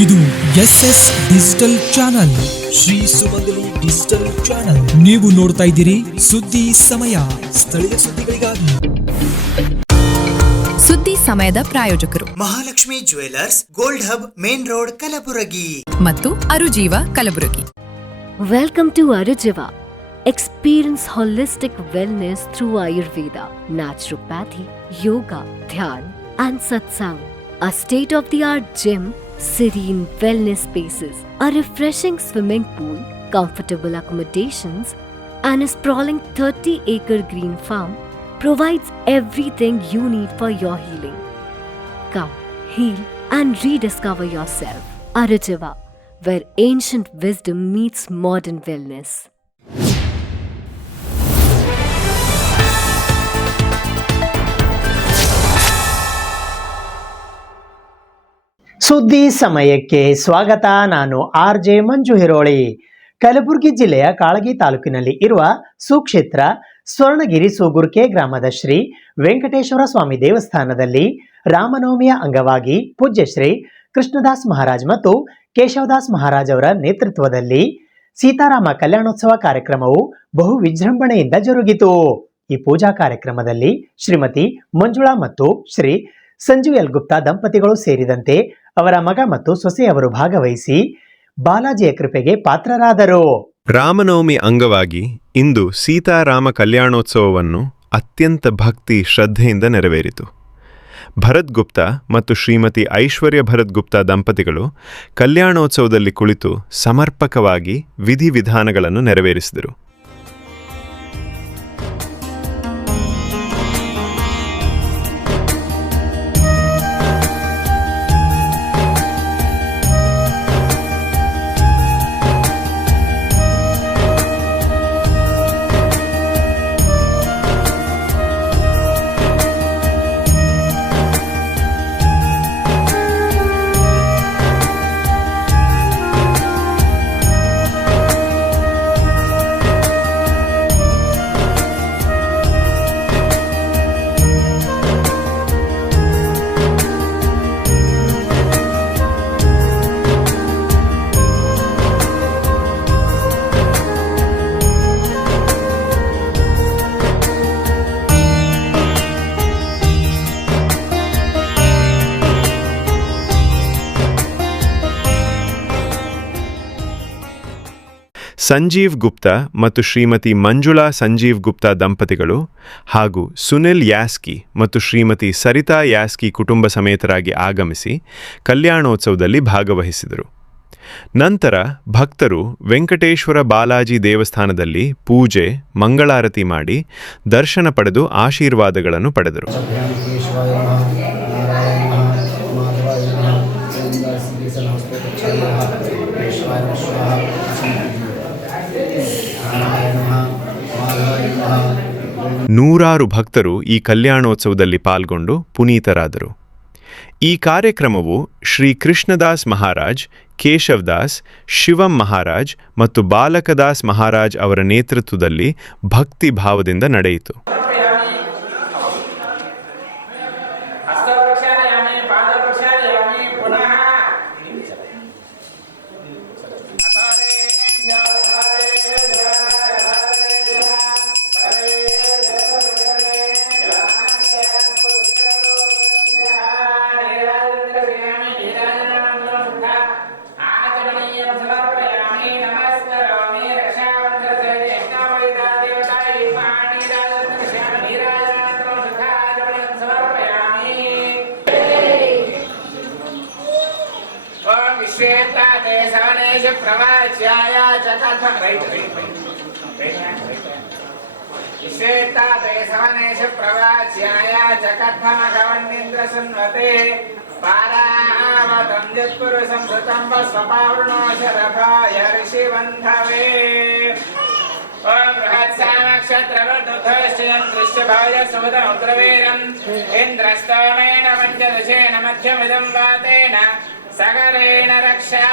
ಇದು SS digital channel, Shri ಸುಮಂಗಲಿ digital channel. ನೀವು ನೋಡ್ತಾ ಇದ್ದೀರಿ ಸುದ್ದಿ ಸಮಯ, ಸ್ಥಳೀಯ ಸುದ್ದಿಗಳಿಗಾಗಿ. ಸುದ್ದಿ ಸಮಯದ ಪ್ರಾಯೋಜಕರು Mahalakshmi jewellers, gold hub, main road, Kalaburagi ಮತ್ತು ಅರುಜೀವ Kalaburagi. Welcome to Arujiva. Experience holistic wellness through Ayurveda, naturopathy, yoga, dhyan and satsang. A state-of-the-art gym, serene wellness spaces, a refreshing swimming pool, comfortable accommodations and a sprawling 30-acre green farm provides everything you need for your healing. Come, heal and rediscover yourself. Arujiva, where ancient wisdom meets modern wellness. ಸುದ್ದಿ ಸಮಯಕ್ಕೆ ಸ್ವಾಗತ. ನಾನು RJ ಮಂಜು ಹಿರೋಳಿ. ಕಲಬುರಗಿ ಜಿಲ್ಲೆಯ ಕಾಳಗಿ ತಾಲೂಕಿನಲ್ಲಿ ಇರುವ ಸುಕ್ಷೇತ್ರ ಸ್ವರ್ಣಗಿರಿ ಸೂಗುರ್ಕೆ ಗ್ರಾಮದ ಶ್ರೀ ವೆಂಕಟೇಶ್ವರ ಸ್ವಾಮಿ ದೇವಸ್ಥಾನದಲ್ಲಿ ರಾಮನವಮಿಯ ಅಂಗವಾಗಿ ಪೂಜ್ಯ ಶ್ರೀ ಕೃಷ್ಣದಾಸ್ ಮಹಾರಾಜ್ ಮತ್ತು ಕೇಶವದಾಸ್ ಮಹಾರಾಜ್ ಅವರ ನೇತೃತ್ವದಲ್ಲಿ ಸೀತಾರಾಮ ಕಲ್ಯಾಣೋತ್ಸವ ಕಾರ್ಯಕ್ರಮವು ಬಹು ವಿಜೃಂಭಣೆಯಿಂದ ಜರುಗಿತು. ಈ ಪೂಜಾ ಕಾರ್ಯಕ್ರಮದಲ್ಲಿ ಶ್ರೀಮತಿ ಮಂಜುಳಾ ಮತ್ತು ಶ್ರೀ ಸಂಜೀವ್ ಎಲ್ ಗುಪ್ತಾ ದಂಪತಿಗಳು ಸೇರಿದಂತೆ ಅವರ ಮಗ ಮತ್ತು ಸೊಸೆಯವರು ಭಾಗವಹಿಸಿ ಬಾಲಾಜಿಯ ಕೃಪೆಗೆ ಪಾತ್ರರಾದರು. ರಾಮನವಮಿ ಅಂಗವಾಗಿ ಇಂದು ಸೀತಾರಾಮ ಕಲ್ಯಾಣೋತ್ಸವವನ್ನು ಅತ್ಯಂತ ಭಕ್ತಿ ಶ್ರದ್ಧೆಯಿಂದ ನೆರವೇರಿತು. ಭರತ್ ಗುಪ್ತಾ ಮತ್ತು ಶ್ರೀಮತಿ ಐಶ್ವರ್ಯ ಭರತ್ ಗುಪ್ತಾ ದಂಪತಿಗಳು ಕಲ್ಯಾಣೋತ್ಸವದಲ್ಲಿ ಕುಳಿತು ಸಮರ್ಪಕವಾಗಿ ವಿಧಿವಿಧಾನಗಳನ್ನು ನೆರವೇರಿಸಿದರು. ಸಂಜೀವ್ ಗುಪ್ತಾ ಮತ್ತು ಶ್ರೀಮತಿ ಮಂಜುಳಾ ಸಂಜೀವ್ ಗುಪ್ತಾ ದಂಪತಿಗಳು ಹಾಗೂ ಸುನಿಲ್ ಯಾಸ್ಕಿ ಮತ್ತು ಶ್ರೀಮತಿ ಸರಿತಾ ಯಾಸ್ಕಿ ಕುಟುಂಬ ಸಮೇತರಾಗಿ ಆಗಮಿಸಿ ಕಲ್ಯಾಣೋತ್ಸವದಲ್ಲಿ ಭಾಗವಹಿಸಿದರು. ನಂತರ ಭಕ್ತರು ವೆಂಕಟೇಶ್ವರ ಬಾಲಾಜಿ ದೇವಸ್ಥಾನದಲ್ಲಿ ಪೂಜೆ, ಮಂಗಳಾರತಿ ಮಾಡಿ ದರ್ಶನ ಪಡೆದು ಆಶೀರ್ವಾದಗಳನ್ನು ಪಡೆದರು. ನೂರಾರು ಭಕ್ತರು ಈ ಕಲ್ಯಾಣೋತ್ಸವದಲ್ಲಿ ಪಾಲ್ಗೊಂಡು ಪುನೀತರಾದರು. ಈ ಕಾರ್ಯಕ್ರಮವು ಶ್ರೀ ಕೃಷ್ಣದಾಸ್ ಮಹಾರಾಜ್, ಕೇಶವದಾಸ್, ಶಿವಂ ಮಹಾರಾಜ್ ಮತ್ತು ಬಾಲಕದಾಸ್ ಮಹಾರಾಜ್ ಅವರ ನೇತೃತ್ವದಲ್ಲಿ ಭಕ್ತಿ ಭಾವದಿಂದ ನಡೆಯಿತು. ಇಂದ್ರಸ್ತಮೇನ ಪಂಚದಶೇನ ಮಧ್ಯಮಿದಂ ವಾತೇನ ಸಗರೇಣ ರಕ್ಷಾ.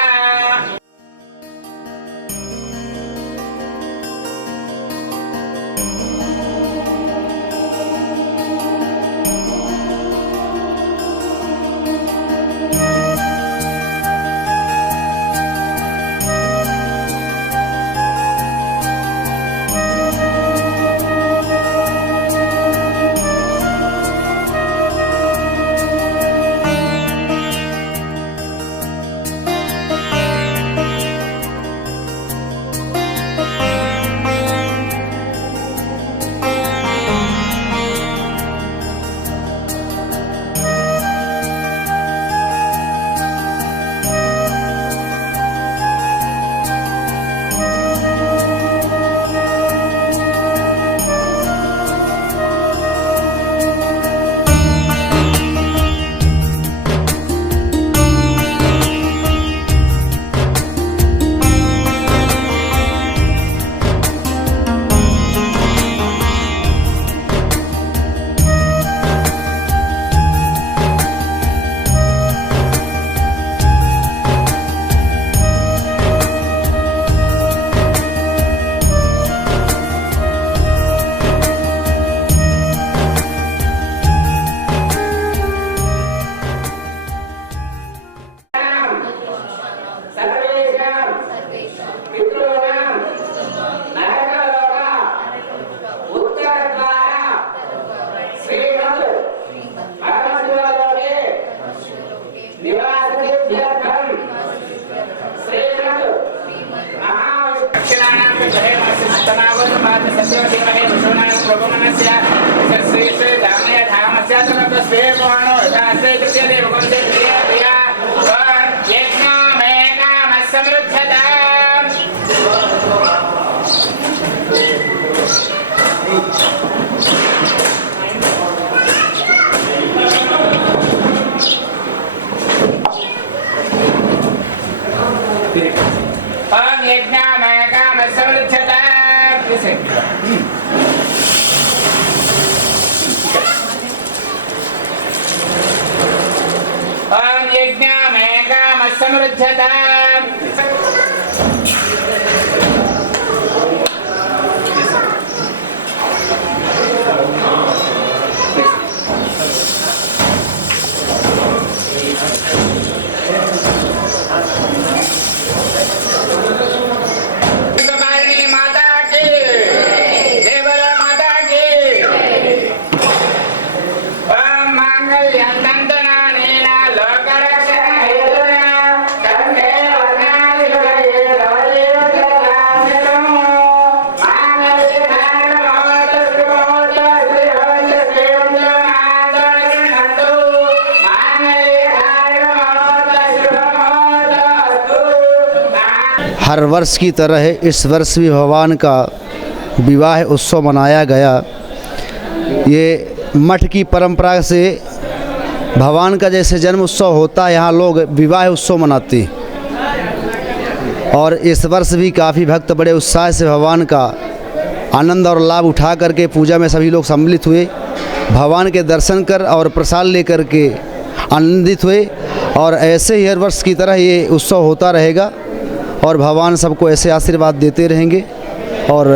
हर वर्ष की तरह इस वर्ष भी भगवान का विवाह उत्सव मनाया गया। ये मठ की परंपरा से भगवान का जैसे जन्म उत्सव होता है, यहाँ लोग विवाह उत्सव मनाते हैं। और इस वर्ष भी काफ़ी भक्त बड़े उत्साह से भगवान का आनंद और लाभ उठा करके पूजा में सभी लोग सम्मिलित हुए, भगवान के दर्शन कर और प्रसाद लेकर के आनंदित हुए। और ऐसे ही हर वर्ष की तरह ये उत्सव होता रहेगा और भगवान सबको ऐसे आशीर्वाद देते रहेंगे। और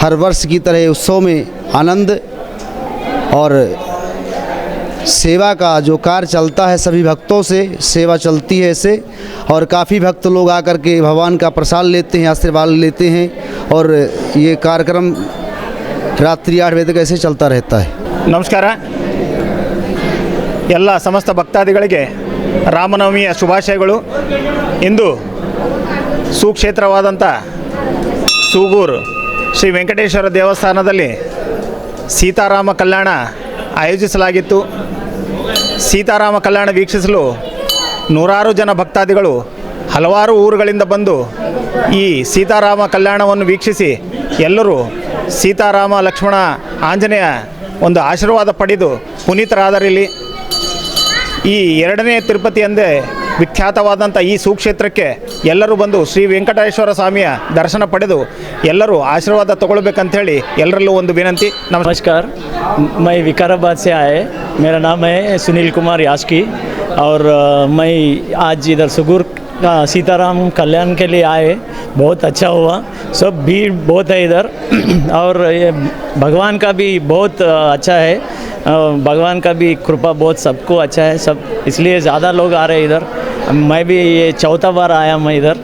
हर वर्ष की तरह उत्सव में आनंद और सेवा का जो कार्य चलता है, सभी भक्तों से सेवा चलती है ऐसे। और काफ़ी भक्त लोग आकर के भगवान का प्रसाद लेते हैं, आशीर्वाद लेते हैं। और ये कार्यक्रम रात्रि 8 बजे तक ऐसे चलता रहता है। ನಮಸ್ಕಾರ ಎಲ್ಲ ಸಮಸ್ತ ಭಕ್ತಾದಿಗಳಿಗೆ ರಾಮನವಮಿಯ ಶುಭಾಶಯಗಳು। ಇಂದು ಸುಕ್ಷೇತ್ರವಾದಂಥ ಸೂಗೂರು ಶ್ರೀ ವೆಂಕಟೇಶ್ವರ ದೇವಸ್ಥಾನದಲ್ಲಿ ಸೀತಾರಾಮ ಕಲ್ಯಾಣ ಆಯೋಜಿಸಲಾಗಿತ್ತು। ಸೀತಾರಾಮ ಕಲ್ಯಾಣ ವೀಕ್ಷಿಸಲು ನೂರಾರು ಜನ ಭಕ್ತಾದಿಗಳು ಹಲವಾರು ಊರುಗಳಿಂದ ಬಂದು ಈ ಸೀತಾರಾಮ ಕಲ್ಯಾಣವನ್ನು ವೀಕ್ಷಿಸಿ ಎಲ್ಲರೂ ಸೀತಾರಾಮ ಲಕ್ಷ್ಮಣ ಆಂಜನೇಯ ಒಂದು ಆಶೀರ್ವಾದ ಪಡೆದು ಪುನೀತರಾದರಿಲ್ಲಿ ಈ ಎರಡನೇ ತಿರುಪತಿ ಎಂದೇ ವಿಖ್ಯಾತವಾದಂಥ ಈ ಸುಕ್ಷೇತ್ರಕ್ಕೆ ಎಲ್ಲರೂ ಬಂದು ಶ್ರೀ ವೆಂಕಟೇಶ್ವರ ಸ್ವಾಮಿಯ ದರ್ಶನ ಪಡೆದು ಎಲ್ಲರೂ ಆಶೀರ್ವಾದ ತಗೊಳ್ಬೇಕಂತೇಳಿ ಎಲ್ಲರಲ್ಲೂ ಒಂದು ವಿನಂತಿ। नमस्कार, मैं विकाराबाद से आए। मेरा नाम है सुनील कुमार यास्की और मैं आज इधर सुगुर सीताराम कल्याण के लिए आए। बहुत अच्छा हुआ, सब भीड़ बहुत है इधर और ये भगवान का भी बहुत अच्छा है, भगवान का भी कृपा बहुत सबको अच्छा है सब, इसलिए ज़्यादा लोग आ रहे हैं इधर। मैं भी ये चौथा बार आया मैं इधर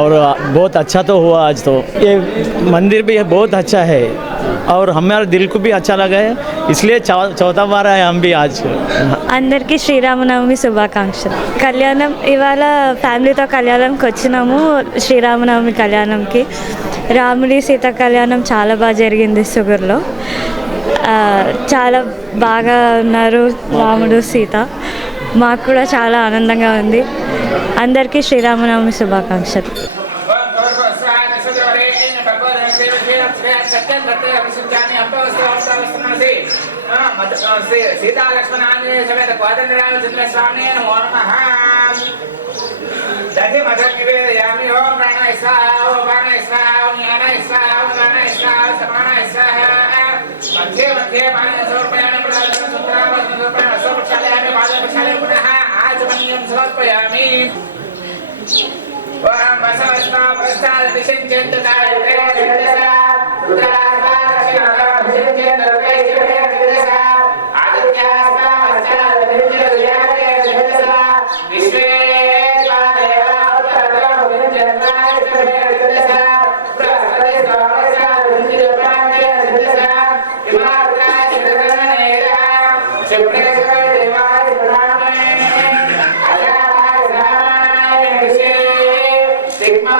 और बहुत अच्छा तो हुआ आज। तो ये मंदिर भी बहुत अच्छा है और हमारे दिल को भी अच्छा लगा है, इसलिए चौथा बार आए हम भी आज। అందరికీ శ్రీరామనవమి శుభాకాంక్షలు। కళ్యాణం ఇవాళ ఫ్యామిలీతో కళ్యాణంకి వచ్చినాము, శ్రీరామనవమి కళ్యాణంకి। రాముడి సీత కళ్యాణం చాలా బాగా జరిగింది సుగూరులో, చాలా బాగా ఉన్నారు రాముడు సీత, మాకు కూడా చాలా ఆనందంగా ఉంది। అందరికీ శ్రీరామనవమి శుభాకాంక్షలు। सीता लक्ष्मण आंजनेय समेत कोदंडरामचंद्र स्वामी नमो नमः। दधि मधु निवेदयामि। ओम प्राणाय स्वाहा, ओम प्राणाय स्वाहा, ओम ज्ञानाय स्वाहा, ओम दानाय स्वाहा, समानाय स्वाहा। मध्ये मध्ये पाणिं समर्पयामि, प्रसादं समर्पयामि, स्वप्रक्षालयामि, पादं प्रक्षालयामि, पुनः आचमनीयं समर्पयामि। ओम बसवस्मा प्रसाद विचिन्त्यन्त दारिद्र्ये विदसा रुद्रास्मा रक्षिणा विचिन्त्यन्त रुद्रैः Sigma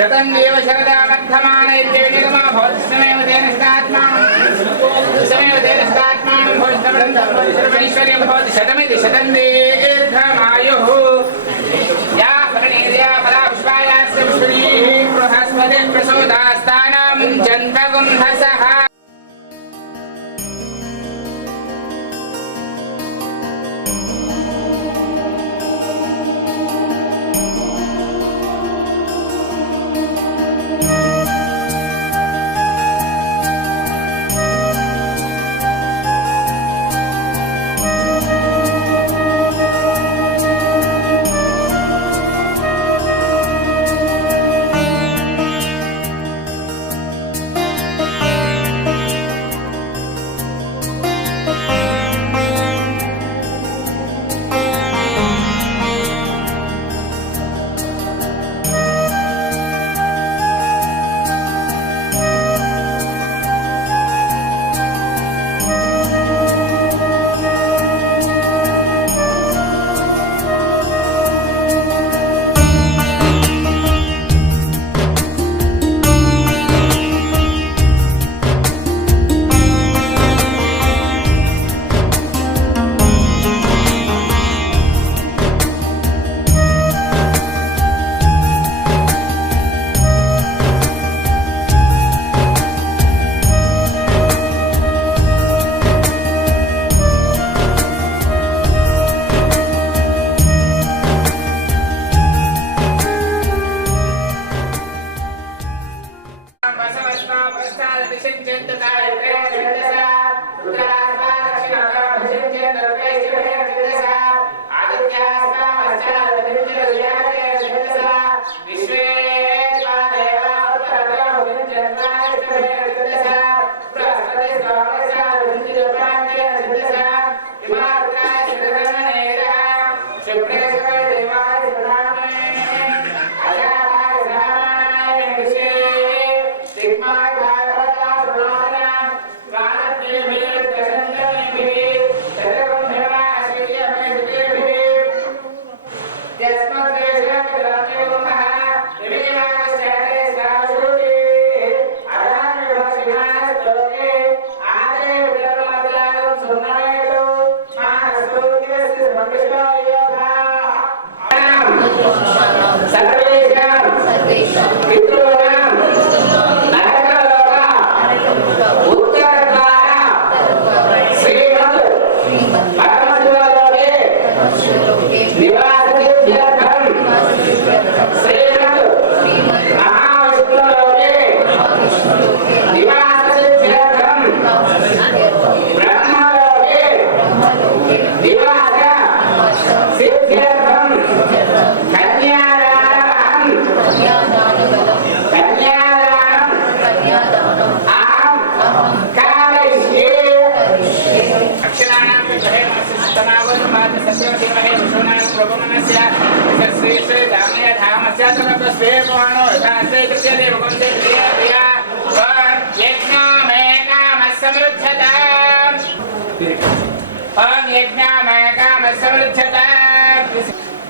शतं देव शरदा वर्धमाने देवनिगमा भवति समेव तेन स्तात्मानं भवति सर्वैश्वर्यं भवति शतमिति शतं दीर्घमायुः या फलनेर्या फला पुष्पायास्य पुष्पणीः बृहस्पतिः प्रसूतास्तानां जन्तगुंहसः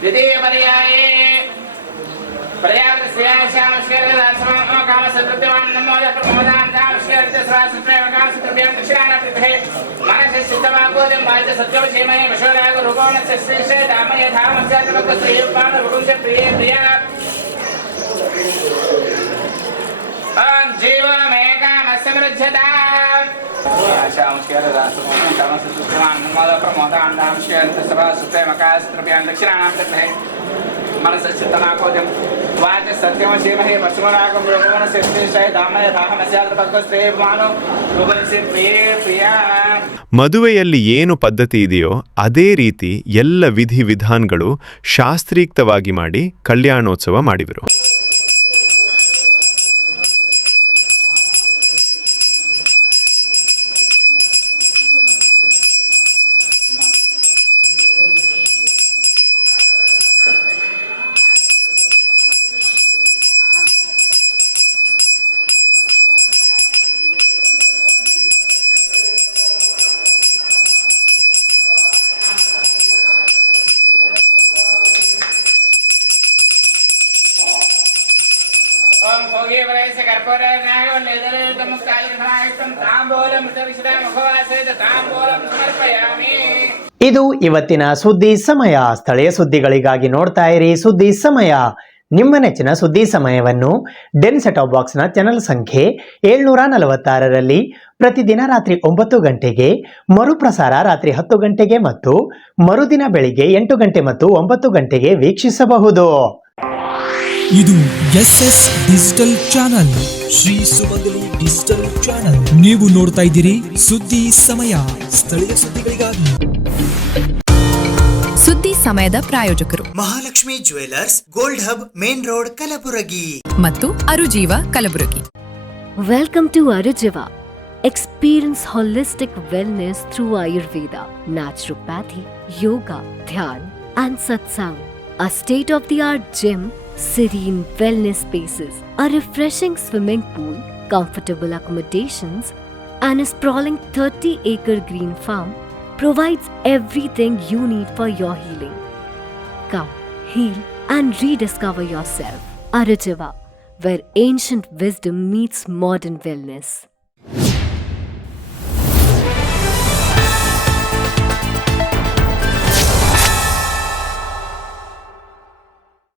द्वितीय पर्याये पर्याप्त श्रेयाश्याम श्रेयदासमो काम सत्प्रत्यवान नमो यः प्रमोदान दाम श्रेयस्य स्वासुत्रेव काम सत्प्रत्यवान दक्षिणाना प्रति मनस्य सिद्धमाकोदं वाच सत्यव क्षेमये वशोराग रूपोणस्य श्रेष्ठे दामये धामस्यात्मक श्रेयपान रूपस्य प्रिय प्रिया जीवमेकामसमृद्धता श्याम श्रेयदासमो काम सत्प्रत्यवान नमो यः प्रमोदान दाम श्रेयस्य स्वासुत्रेव काम सत्प्रत्यवान दक्षिणाना प्रति मनस्य चित्तमाकोदं वाच सत्यम क्षेमहे वशोरागं रूपोणस्य श्रेष्ठे दामये धामस्यात्मक श्रेयपान रूपस्य प्रिय प्रिया ಮದುವೆಯಲ್ಲಿ ಏನು ಪದ್ಧತಿ ಇದೆಯೋ ಅದೇ ರೀತಿ ಎಲ್ಲ ವಿಧಿವಿಧಾನಗಳು ಶಾಸ್ತ್ರೀಕ್ತವಾಗಿ ಮಾಡಿ ಕಲ್ಯಾಣೋತ್ಸವ ಮಾಡಿದರು. ಭೋಗಿ ವರೈಸ ಕರ್ಪೂರ ನಾಗವಲ್ಲಿದರ ಮುಕ್ತಾಲಿಕನಾಗಿತ್ತಂ ತಾಂಬೂಲಂ ಮೃತವಿಷದ ಮುಖವಾಸೇತ ತಾಂಬೂಲಂ ಸಮರ್ಪಯಾಮಿ. ಇದು ಇವತ್ತಿನ ಸುದ್ದಿ ಸಮಯ. ಸ್ಥಳೀಯ ಸುದ್ದಿಗಳಿಗಾಗಿ ನೋಡ್ತಾ ಇರಿ ಸುದ್ದಿ ಸಮಯ. ನಿಮ್ಮ ನೆಚ್ಚಿನ ಸುದ್ದಿ ಸಮಯವನ್ನು ಡೆನ್ ಸೆಟಾಪ್ ಬಾಕ್ಸ್ನ ಚಾನೆಲ್ ಸಂಖ್ಯೆ 746ರಲ್ಲಿ ಪ್ರತಿದಿನ ರಾತ್ರಿ 9 ಗಂಟೆಗೆ, ಮರುಪ್ರಸಾರ ರಾತ್ರಿ 10 ಗಂಟೆಗೆ ಮತ್ತು ಮರುದಿನ ಬೆಳಿಗ್ಗೆ 8 ಗಂಟೆ ಮತ್ತು 9 ಗಂಟೆಗೆ ವೀಕ್ಷಿಸಬಹುದು. ಇದು SS ಡಿಜಿಟಲ್ ಚಾನಲ್, ಶ್ರೀ ಸುಮಂಗಲಿ ಡಿಜಿಟಲ್ ಚಾನಲ್. ನೀವು ನೋಡ್ತಾ ಇದ್ದೀರಿ ಸುದ್ದಿ ಸಮಯ, ಸ್ಥಳೀಯ ಸುದ್ದಿಗಳಿಗಾಗಿ. ಸುದ್ದಿ ಸಮಯದ ಪ್ರಾಯೋಜಕರು Mahalakshmi jewellers, gold hub, main road, Kalaburagi ಮತ್ತು ಅರುಜೀವ Kalaburagi. Welcome to Arujiva. Experience holistic wellness through Ayurveda, naturopathy, yoga, dhyan, and satsang. A state-of-the-art gym, serene wellness spaces, a refreshing swimming pool, comfortable accommodations, and a sprawling 30-acre green farm provides everything you need for your healing. Come, heal, and rediscover yourself. Arujiva, where ancient wisdom meets modern wellness.